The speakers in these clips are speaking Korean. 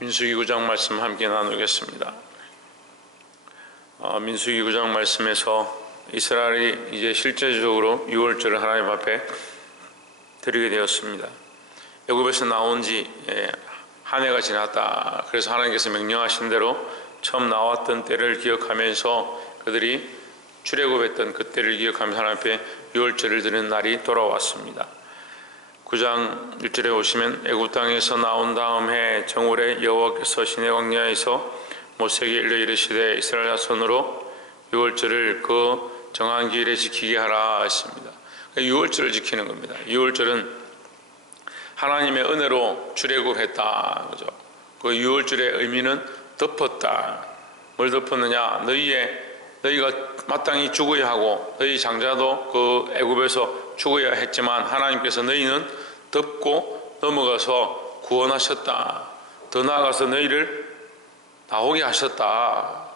민수기 9장 말씀 함께 나누겠습니다. 민수기 9장 말씀에서 이스라엘이 이제 실제적으로 유월절을 하나님 앞에 드리게 되었습니다. 애굽에서 나온 지 한 해가 지났다. 그래서 하나님께서 명령하신 대로 처음 나왔던 때를 기억하면서 그들이 출애굽했던 그때를 기억하면서 하나님 앞에 유월절을 드리는 날이 돌아왔습니다. 9장 1절에 오시면 애굽 땅에서 나온 다음 해 정월에 여호와께서 시내 광야에서 모세에게 일러 이르시되 이스라엘 자손으로 유월절을 그 정한 기일에 지키게 하라 했습니다. 유월절을 지키는 겁니다. 유월절은 하나님의 은혜로 출애굽했다, 그죠? 그 유월절의 의미는 덮었다. 뭘 덮었느냐? 너희가 마땅히 죽어야 하고 너희 장자도 그 애굽에서 죽어야 했지만 하나님께서 너희는 덮고 넘어가서 구원하셨다. 더 나아가서 너희를 나오게 하셨다.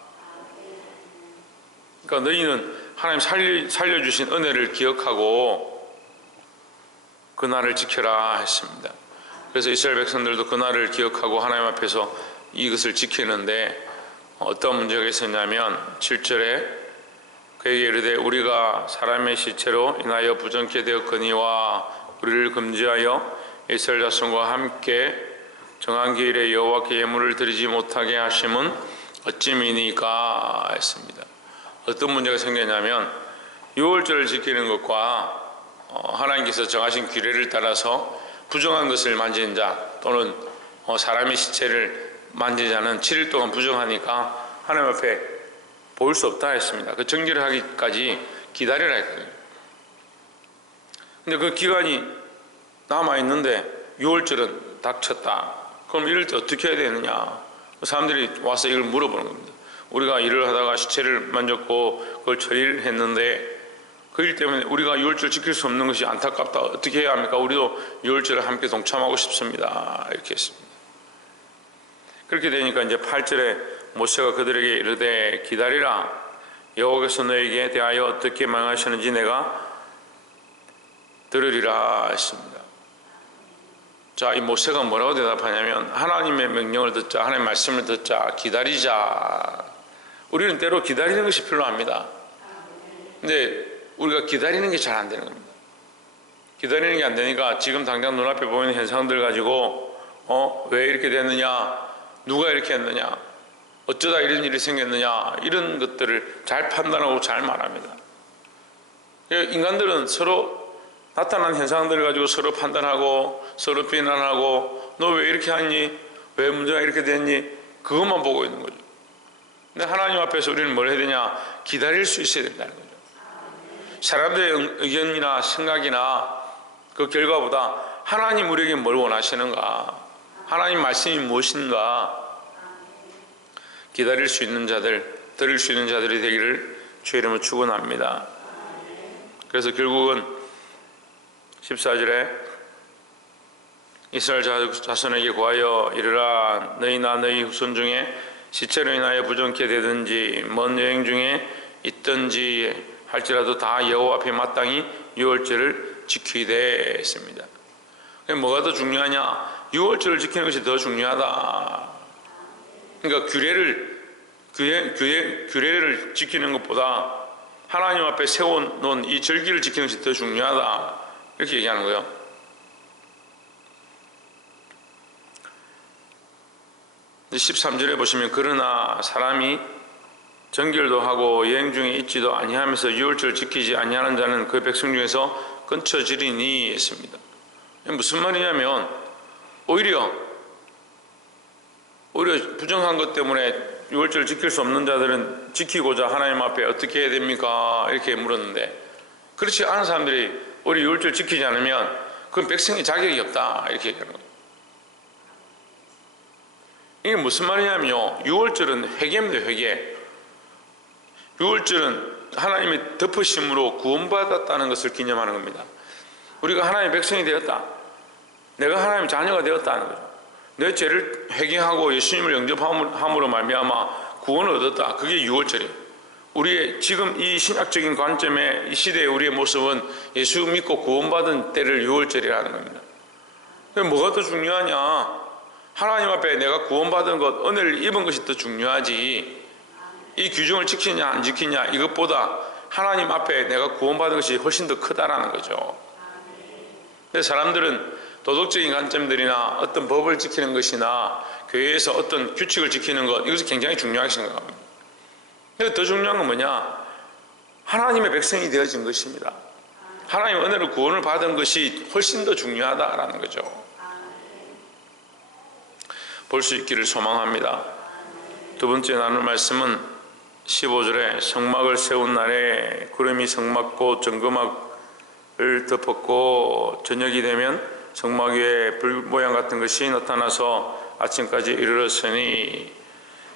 그러니까 너희는 하나님 살려주신 은혜를 기억하고 그날을 지켜라 했습니다. 그래서 이스라엘 백성들도 그날을 기억하고 하나님 앞에서 이것을 지키는데 어떤 문제가 있었냐면 7절에 그에게 이르되 우리가 사람의 시체로 인하여 부정케 되었거니와 우리를 금지하여 이스라엘 자손과 함께 정한 기일에 여호와께 예물을 드리지 못하게 하심은 어찌미니까 했습니다. 어떤 문제가 생겼냐면 유월절을 지키는 것과 하나님께서 정하신 규례를 따라서 부정한 것을 만지는 자 또는 사람의 시체를 만지는 자는 7일 동안 부정하니까 하나님 앞에 보일 수 없다 했습니다. 그 정결을 하기까지 기다리라 했거든요. 근데 그 기간이 남아있는데 유월절은 닥쳤다. 그럼 이럴 때 어떻게 해야 되느냐? 사람들이 와서 이걸 물어보는 겁니다. 우리가 일을 하다가 시체를 만졌고 그걸 처리를 했는데 그 일 때문에 우리가 유월절 지킬 수 없는 것이 안타깝다. 어떻게 해야 합니까? 우리도 유월절에 함께 동참하고 싶습니다. 이렇게 했습니다. 그렇게 되니까 이제 8절에 모세가 그들에게 이르되 기다리라. 여호와께서 너에게 대하여 어떻게 명하시는지 내가 들으리라 했습니다. 자, 이 모세가 뭐라고 대답하냐면 하나님의 명령을 듣자, 하나님의 말씀을 듣자, 기다리자. 우리는 때로 기다리는 것이 필요합니다. 근데 우리가 기다리는 게 잘 안 되는 겁니다. 기다리는 게 안 되니까 지금 당장 눈앞에 보이는 현상들 가지고 왜 이렇게 됐느냐, 누가 이렇게 했느냐, 어쩌다 이런 일이 생겼느냐, 이런 것들을 잘 판단하고 잘 말합니다. 인간들은 서로 나타난 현상들을 가지고 서로 판단하고 서로 비난하고 너 왜 이렇게 하니, 왜 문제가 이렇게 됐니, 그것만 보고 있는 거죠. 근데 하나님 앞에서 우리는 뭘 해야 되냐? 기다릴 수 있어야 된다는 거죠. 사람들의 의견이나 생각이나 그 결과보다 하나님 우리에게 뭘 원하시는가, 하나님 말씀이 무엇인가 기다릴 수 있는 자들, 들을 수 있는 자들이 되기를 주의 이름으로 축원합니다. 그래서 결국은 14절에 이스라엘 자손에게 고하여 이르라. 너희나 너희 후손 중에 시체로 인하여 부정케 되든지 먼 여행 중에 있든지 할지라도 다 여호와 앞에 마땅히 유월절을 지키되 했습니다. 뭐가 더 중요하냐? 유월절을 지키는 것이 더 중요하다. 그러니까 규례를 지키는 것보다 하나님 앞에 세워놓은 이 절기를 지키는 것이 더 중요하다. 이렇게 얘기하는 거예요. 이제 13절에 보시면 그러나 사람이 정결도 하고 여행 중에 있지도 아니하면서 유월절을 지키지 아니하는 자는 그 백성 중에서 끊쳐지리니 했습니다. 무슨 말이냐면 오히려 부정한 것 때문에 유월절을 지킬 수 없는 자들은 지키고자 하나님 앞에 어떻게 해야 됩니까? 이렇게 물었는데 그렇지 않은 사람들이 우리 유월절 지키지 않으면 그건 백성이 자격이 없다 이렇게 얘기하는 거예요. 이게 무슨 말이냐면요, 유월절은 회개입니다. 회개. 유월절은 하나님의 덮으심으로 구원받았다는 것을 기념하는 겁니다. 우리가 하나님의 백성이 되었다, 내가 하나님의 자녀가 되었다는 거죠. 내 죄를 회개하고 예수님을 영접함으로 말미암아 구원을 얻었다. 그게 유월절이에요. 우리의 지금 이 신학적인 관점의 이 시대의 우리의 모습은 예수 믿고 구원받은 때를 유월절이라는 겁니다. 뭐가 더 중요하냐? 하나님 앞에 내가 구원받은 것, 은혜를 입은 것이 더 중요하지, 이 규정을 지키냐 안 지키냐 이것보다 하나님 앞에 내가 구원받은 것이 훨씬 더 크다라는 거죠. 근데 사람들은 도덕적인 관점들이나 어떤 법을 지키는 것이나 교회에서 어떤 규칙을 지키는 것, 이것을 굉장히 중요하게 생각합니다. 근데 더 중요한 건 뭐냐? 하나님의 백성이 되어진 것입니다. 하나님의 은혜로 구원을 받은 것이 훨씬 더 중요하다라는 거죠. 볼 수 있기를 소망합니다. 두 번째 나눌 말씀은 15절에 성막을 세운 날에 구름이 성막꽃 정금막을 덮었고 저녁이 되면 성막 위에 불 모양 같은 것이 나타나서 아침까지 이르렀으니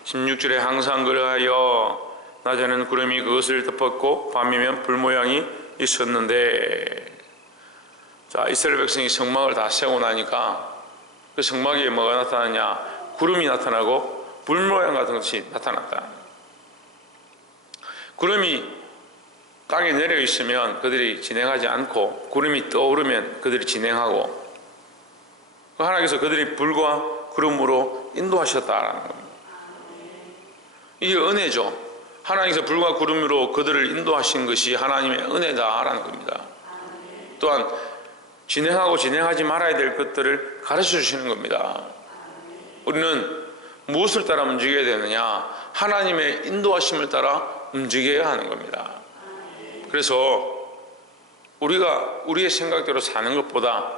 16절에 항상 그러하여 낮에는 구름이 그것을 덮었고 밤이면 불 모양이 있었는데, 자, 이스라엘 백성이 성막을 다 세우고 나니까 그 성막 위에 뭐가 나타나냐? 구름이 나타나고 불 모양 같은 것이 나타났다. 구름이 땅에 내려 있으면 그들이 진행하지 않고 구름이 떠오르면 그들이 진행하고, 하나님께서 그들이 불과 구름으로 인도하셨다라는 겁니다. 이게 은혜죠. 하나님께서 불과 구름으로 그들을 인도하신 것이 하나님의 은혜다라는 겁니다. 또한 진행하고 진행하지 말아야 될 것들을 가르쳐 주시는 겁니다. 우리는 무엇을 따라 움직여야 되느냐? 하나님의 인도하심을 따라 움직여야 하는 겁니다. 그래서 우리가 우리의 생각대로 사는 것보다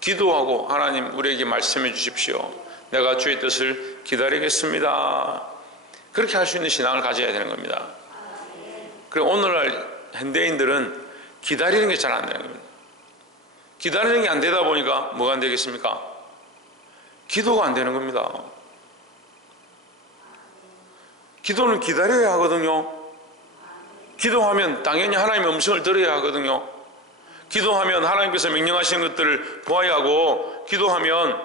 기도하고 하나님 우리에게 말씀해 주십시오. 내가 주의 뜻을 기다리겠습니다. 그렇게 할 수 있는 신앙을 가져야 되는 겁니다. 그리고 오늘날 현대인들은 기다리는 게 잘 안 되는 겁니다. 기다리는 게 안 되다 보니까 뭐가 안 되겠습니까? 기도가 안 되는 겁니다. 기도는 기다려야 하거든요. 기도하면 당연히 하나님의 음성을 들어야 하거든요. 기도하면 하나님께서 명령하시는 것들을 보아야 하고, 기도하면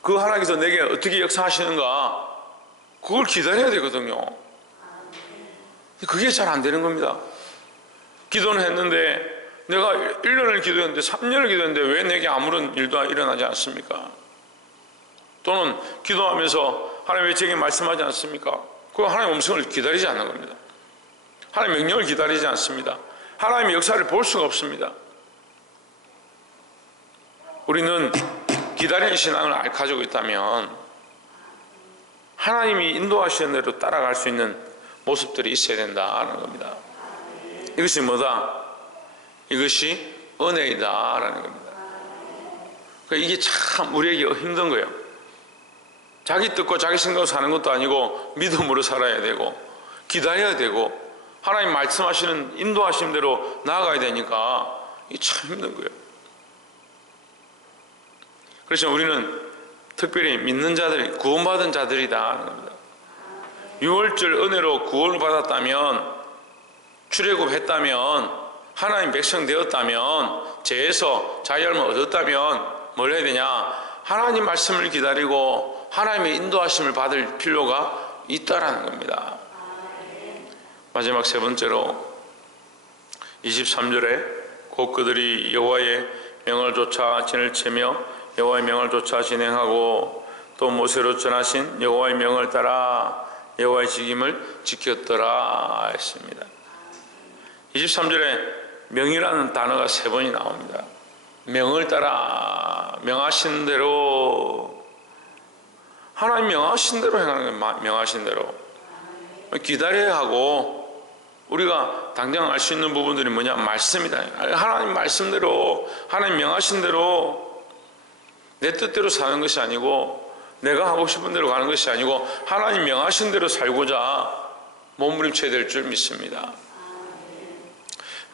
그 하나님께서 내게 어떻게 역사하시는가 그걸 기다려야 되거든요. 그게 잘 안 되는 겁니다. 기도는 했는데, 내가 1년을 기도했는데 3년을 기도했는데 왜 내게 아무런 일도 일어나지 않습니까? 또는 기도하면서 하나님 왜 제게 말씀하지 않습니까? 그건 하나님의 음성을 기다리지 않는 겁니다. 하나님의 명령을 기다리지 않습니다. 하나님의 역사를 볼 수가 없습니다. 우리는 기다리는 신앙을 가지고 있다면 하나님이 인도하시는 대로 따라갈 수 있는 모습들이 있어야 된다는 겁니다. 이것이 뭐다? 이것이 은혜이다라는 겁니다. 그러니까 이게 참 우리에게 힘든 거예요. 자기 뜻과 자기 생각으로 사는 것도 아니고 믿음으로 살아야 되고 기다려야 되고 하나님 말씀하시는 인도하신 대로 나아가야 되니까 이게 참 힘든 거예요. 그래서 우리는 특별히 믿는 자들이 구원받은 자들이다 하는 겁니다. 유월절 은혜로 구원을 받았다면, 출애굽했다면, 하나님 백성 되었다면, 죄에서 자유함을 얻었다면 뭘 해야 되냐? 하나님 말씀을 기다리고 하나님의 인도하심을 받을 필요가 있다라는 겁니다. 마지막 세 번째로 23절에 곧 그들이 여호와의 명을 쫓아 진을 치며 여호와의 명을 쫓아 진행하고 또 모세로 전하신 여호와의 명을 따라 여호와의 직임을 지켰더라 했습니다. 23절에 명이라는 단어가 3번이 나옵니다. 명을 따라, 명하신 대로, 하나님 명하신 대로 행하는 거예요. 명하신 대로 기다려야 하고, 우리가 당장 알 수 있는 부분들이 뭐냐? 말씀이다. 하나님 말씀대로, 하나님 명하신 대로 내 뜻대로 사는 것이 아니고, 내가 하고 싶은 대로 가는 것이 아니고 하나님 명하신 대로 살고자 몸부림쳐야 될 줄 믿습니다.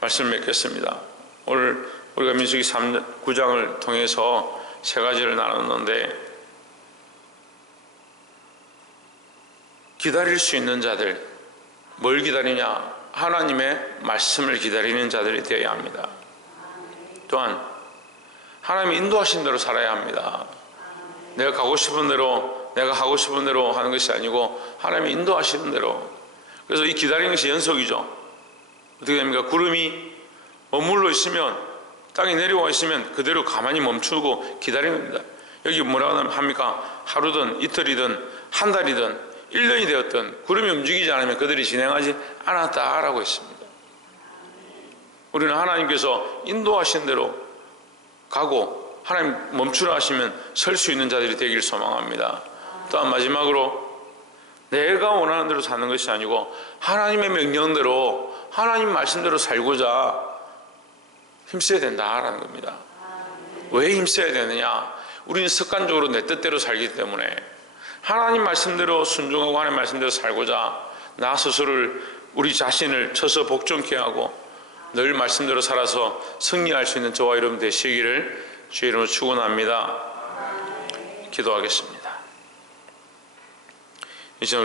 말씀 맺겠습니다. 오늘 우리가 민수기 9장을 통해서 3가지를 나눴는데, 기다릴 수 있는 자들, 뭘 기다리냐? 하나님의 말씀을 기다리는 자들이 되어야 합니다. 또한 하나님이 인도하신 대로 살아야 합니다. 내가 가고 싶은 대로, 내가 하고 싶은 대로 하는 것이 아니고 하나님이 인도하시는 대로. 그래서 이 기다리는 것이 연속이죠. 어떻게 됩니까? 구름이 머물러 있으면, 땅에 내려와 있으면 그대로 가만히 멈추고 기다리는 겁니다. 여기 뭐라고 합니까? 하루든 이틀이든 한 달이든 1년이 되었든 구름이 움직이지 않으면 그들이 진행하지 않았다라고 했습니다. 우리는 하나님께서 인도하신 대로 가고 하나님 멈추라 하시면 설 수 있는 자들이 되기를 소망합니다. 또한 마지막으로 내가 원하는 대로 사는 것이 아니고 하나님의 명령대로 하나님 말씀대로 살고자 힘써야 된다라는 겁니다. 왜 힘써야 되느냐? 우리는 습관적으로 내 뜻대로 살기 때문에 하나님 말씀대로 순종하고 하나님 말씀대로 살고자 나 스스로를 우리 자신을 쳐서 복종케 하고 늘 말씀대로 살아서 승리할 수 있는 저와 여러분 되시기를 주의 이름으로 축원합니다. 기도하겠습니다.